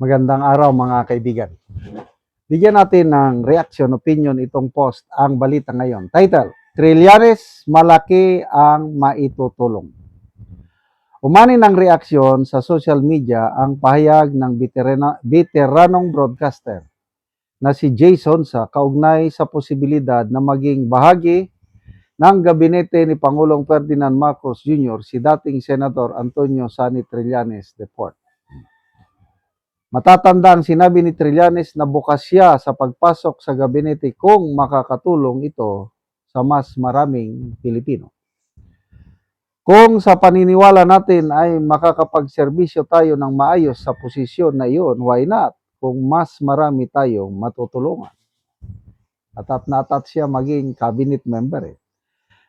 Magandang araw mga kaibigan. Bigyan natin ng reaction, opinion itong post, ang balita ngayon. Title, Trillanes, malaki ang maitutulong. Umani ng reaksyon sa social media ang pahayag ng veteranong broadcaster na si Jason sa kaugnay sa posibilidad na maging bahagi ng gabinete ni Pangulong Ferdinand Marcos Jr. si dating Senador Antonio Sani Trillanes IV. Matatandang sinabi ni Trillanes na bukas siya sa pagpasok sa gabinete kung makakatulong ito sa mas maraming Pilipino. Kung sa paniniwala natin ay makakapagserbisyo tayo ng maayos sa posisyon na iyon, why not? Kung mas marami tayong matutulungan. Atat na atat siya maging cabinet member.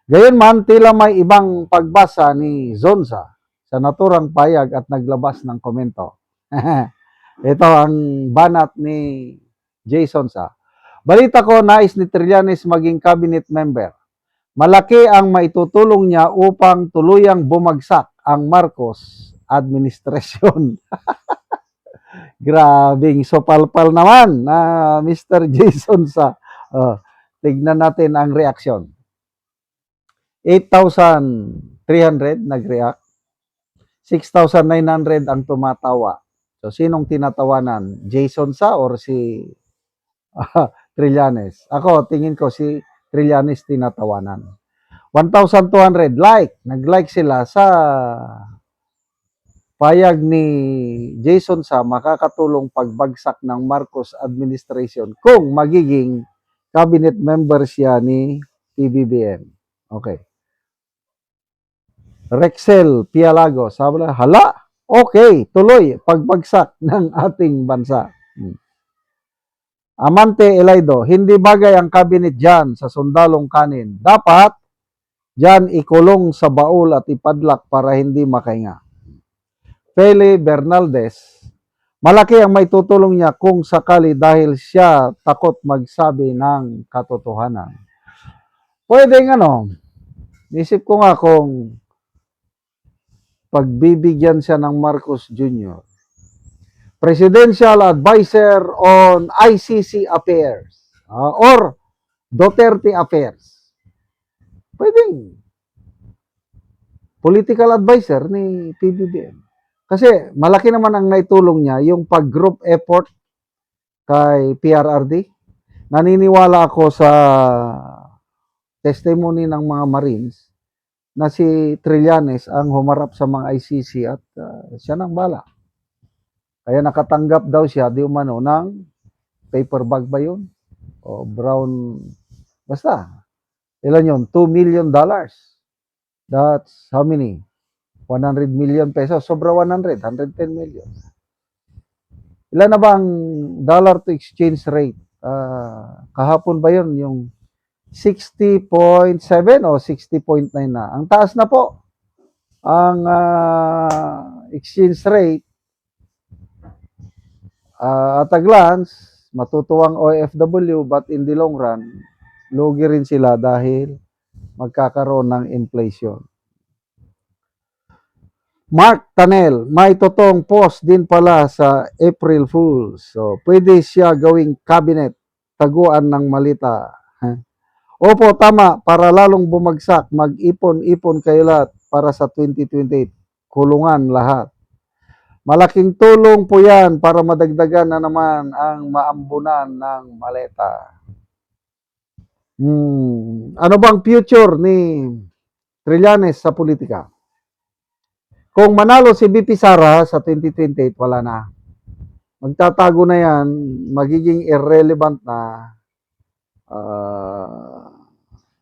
Gayunman, tila may ibang pagbasa ni Zonza sa naturang payag at naglabas ng komento. Ito ang banat ni Jason sa. Balita ko, nais ni Trillanes maging cabinet member. Malaki ang maitutulong niya upang tuluyang bumagsak ang Marcos administration. Grabing sopalpal naman na Mr. Jason sa. Tignan natin ang reaksyon. 8,300 nag-react. 6,900 ang tumatawa. So, sinong tinatawanan? Jason sa or si Trillanes? Ako, tingin ko si Trillanes tinatawanan. 1,200 like. Nag-like sila sa payag ni Jason sa makakatulong pagbagsak ng Marcos administration kung magiging cabinet member siya ni PBBM. Okay. Rexel Pialago, sabi na, hala, okay, tuloy, pagbagsak ng ating bansa. Amante Elaido, hindi bagay ang cabinet dyan sa sundalong kanin. Dapat dyan ikulong sa baul at ipadlak para hindi makahinga. Feli Bernaldez, malaki ang may tutulong niya kung sakali dahil siya takot magsabi ng katotohanan. Pwedeng isip ko nga kung pagbibigyan siya ng Marcos Jr. Presidential Advisor on ICC Affairs or Duterte Affairs. Pwedeng political advisor ni PBBM. Kasi malaki naman ang naitulong niya yung pag-group effort kay PRRD. Naniniwala ako sa testimony ng mga Marines na si Trillanes ang humarap sa mga ICC at siya nang bala. Kaya nakatanggap daw siya di umano ng paper bag ba yun? O brown, basta. Ilan yun? $2 million. That's how many? 100 million pesos. Sobra 110 million. Ilan na ba ang dollar to exchange rate? Kahapon ba yun? Yung 60.7 o 60.9 na. Ang taas na po ang exchange rate. At a glance, matutuwang OFW but in the long run, lugi rin sila dahil magkakaroon ng inflation. Mark Tanel, may totoong post din pala sa April Fools. So, pwede siya gawing cabinet, taguan ng malita. Opo, tama. Para lalong bumagsak, mag-ipon-ipon kayo lahat para sa 2028. Kulungan lahat. Malaking tulong po yan para madagdagan na naman ang maambunan ng maleta. Ano bang future ni Trillanes sa politika? Kung manalo si BP Sara sa 2028, wala na. Magtatago na yan, magiging irrelevant na.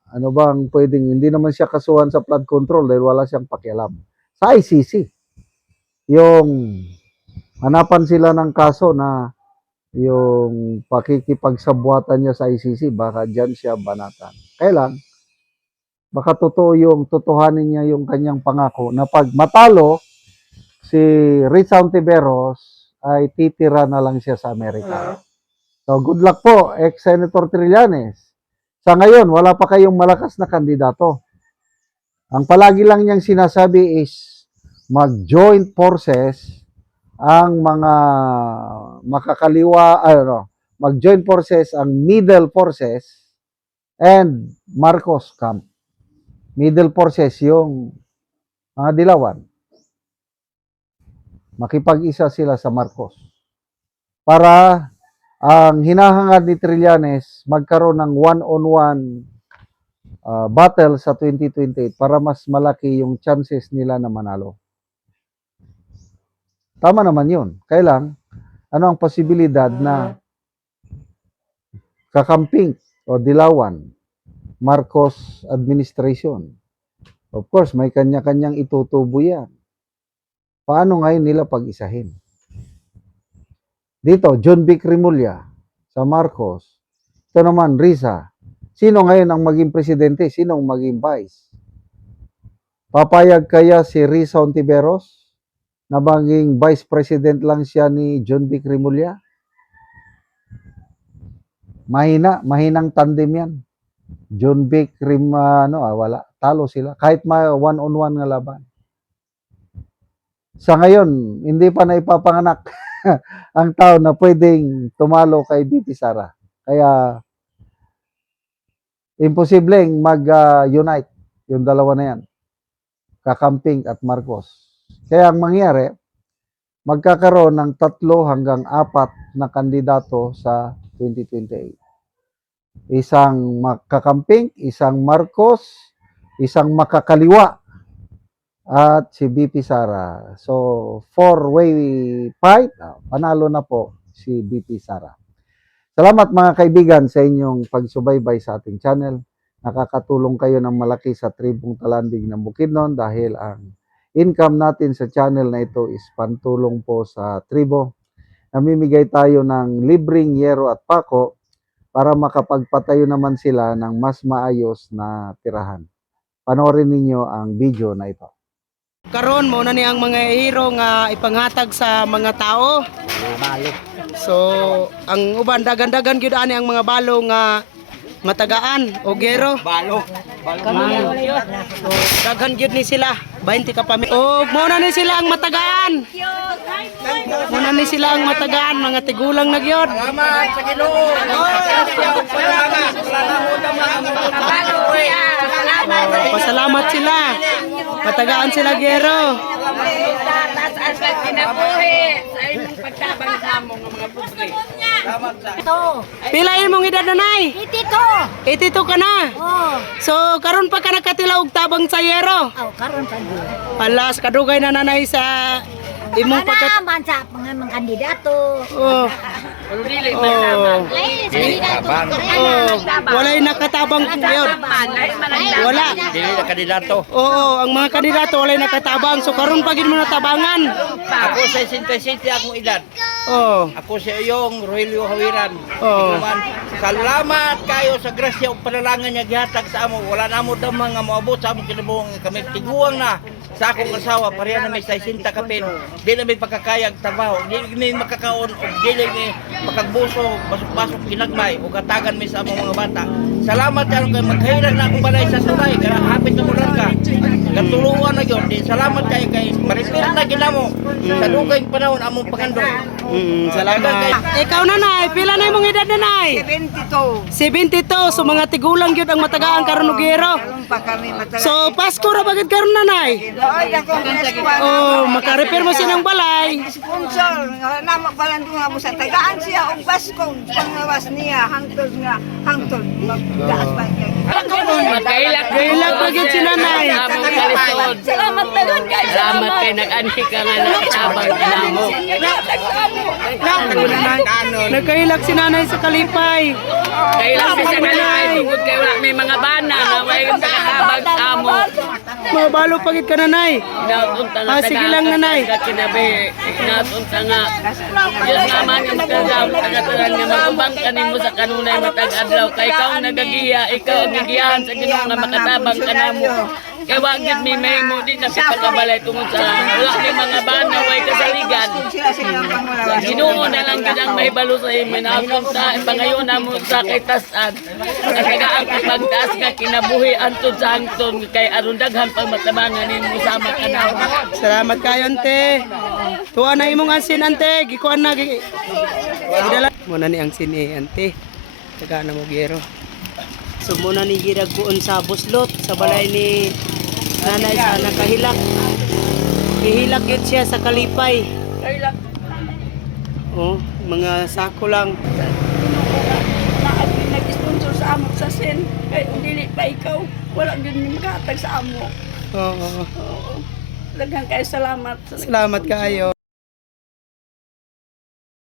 Ano bang pwedeng, hindi naman siya kasuhan sa flood control dahil wala siyang pakialam. Sa ICC, yung hanapan sila ng kaso na yung pakikipagsabuatan niya sa ICC, baka dyan siya banatan. Kailan? Baka totoo yung tutuhanin niya yung kanyang pangako na pag matalo, si Rich Ontiveros ay titira na lang siya sa Amerika. So good luck po, ex-Senator Trillanes. Sa ngayon, wala pa kayong malakas na kandidato. Ang palagi lang niyang sinasabi is mag-joint forces ang mga makakaliwa, mag-join forces ang middle forces and Marcos camp. Middle forces yung mga dilawan. Makipag-isa sila sa Marcos. Para ang hinahangad ni Trillanes magkaroon ng one-on-one battle sa 2028 para mas malaki yung chances nila na manalo. Tama naman yun. Kailang, ano ang posibilidad na kakamping o dilawan Marcos administration? Of course, may kanya-kanyang itutubo yan. Paano ngayon nila pag-isahin? Dito, John Vic Rimulya sa Marcos. Ito naman, Risa. Sino ngayon ang maging presidente? Sino ang maging vice? Papayag kaya si Risa Ontiveros na maging vice president lang siya ni John Vic Rimulya? Mahinang tandem yan. John Vic wala. Talo sila. Kahit one-on-one nga laban. Sa ngayon, hindi pa na ipapanganak ang tao na pwedeng tumalo kay BP Sara. Kaya, imposibleng mag-unite yung dalawa na yan. Kakamping at Marcos. Kaya ang mangyari, magkakaroon ng 3 hanggang 4 na kandidato sa 2028. Isang makakamping, isang Marcos, isang makakaliwa, at si BP Sara. So, 4-way fight, panalo na po si BP Sara. Salamat mga kaibigan sa inyong pagsubaybay sa ating channel. Nakakatulong kayo ng malaki sa tribong Talandig ng Bukidnon dahil ang income natin sa channel na ito is pantulong po sa tribo. Namimigay tayo ng libreng yero at pako para makapagpatayo naman sila ng mas maayos na tirahan. Panoorin ninyo ang video na ito. Karon mo na ni ang mga hero nga ipanghatag sa mga tao. Balo. So, ang uban dagan-dagan gyud ani ang mga balo nga matagaan o gero. Balo. So, daghan gyud ni sila. 20 ka pami. O mo na ni sila ang matagaan. Muna ni sila ang matagaan, mga tigulang na gyud. Salamat sa Ginoo. Pasalamat sila. Matagaan sila gero. Pila imong edad na nay? 82. 82 ka na. Oh, So karon pa ka nakatilaw og tabang sa yero. karon pa gyud. Alas kadugay na nanay sa imong pagkat. Naman sa mga kandidato. Oh. Oh. Kandidato. Oh. Walay nakatabang yun. Wala. Dili na kandidato. Oo, ang mga kandidato walay nakatabang. So karon pa gid mo natabangan. Ako sa 67 akong edad. Oh. Ako si Oyong Rogelio Hawiran. Oh. Salamat kayo sa grasya ug panalangan niya gihatag sa amo. Wala na mo damang nga moabot sa among kinabuhi kami tiguang na sa akong asawa pareha na may 60 kapin. Di na may pagkakayag trabaho. Di ni makakaon ug dili ni makagbuso basok-basok ginagmay ug hatagan mi sa among mga bata. Salamat kayo kay maghirang na akong balay sa sulay kaya hapit na mo lang ka. Katuluan na gyud. Di salamat kayo kay maripir na ginamo sa dugay panahon among pangandong. Salamat. Ikaw nanay, pila na imong edad nanay? 72. 72. So mga tigulang gyud ang matagaan karon og gero. Pa kami matagal. So Pasko ra bagid karon nanay. Ay, ako Oh, makarepair mo siya ng balay. sponsor. Namak balang nga mo sa tagaan siya og baskong pangawas niya hangtod nga hangtod magdaas pa niya. Kailak bagid si nanay. Salamat tayon guys. Salamat kay nag-anhi ka nga nakatabang ka na mo. Nagkailak si nanay sa kalipay. Kay lang sa kanay, tungod kay wala may mga bana na way sa katabang amo. Mabalo pagit ka nanay. Nautunta nga Sige lang nanay. Kinabi, nautunta nga. Diyos naman yung magkagam, tagatalan nga magubang kanimo sa kanunay matag-adlaw. Kay ikaw ang nagagiya, ikaw ang gigiyahan sa Ginoo nga makatabang ka na mo. Kay wagid may mo di na pagkabalay tungod sa wala ni mga bana way kasaligan. Sila silang pangwala. Sa Ginoo na lang gid ang mahibalo sa imo. Nautunta, pangayon na mo sa kay tasan. Nagagaan ka pagtaas nga kinabuhi antod sa hangton kay aron daghan pang matabangan nimo sama ka na. Salamat kayo, ante. Tuwa na imong ansin, ante. Gikuan na. Gidala. Muna ni ang sini, ante. Taga na mo gero. So muna ni giragkuon sa buslot sa balay ni nanay sa nakahilak. Ihilak yun siya sa kalipay. Oh, mga sako lang. Nag-sponsor sa amo sa sen. Kaya dili pa ikaw. Wala din makatag sa amo. Oo. Daghang kayo salamat. Salamat kayo.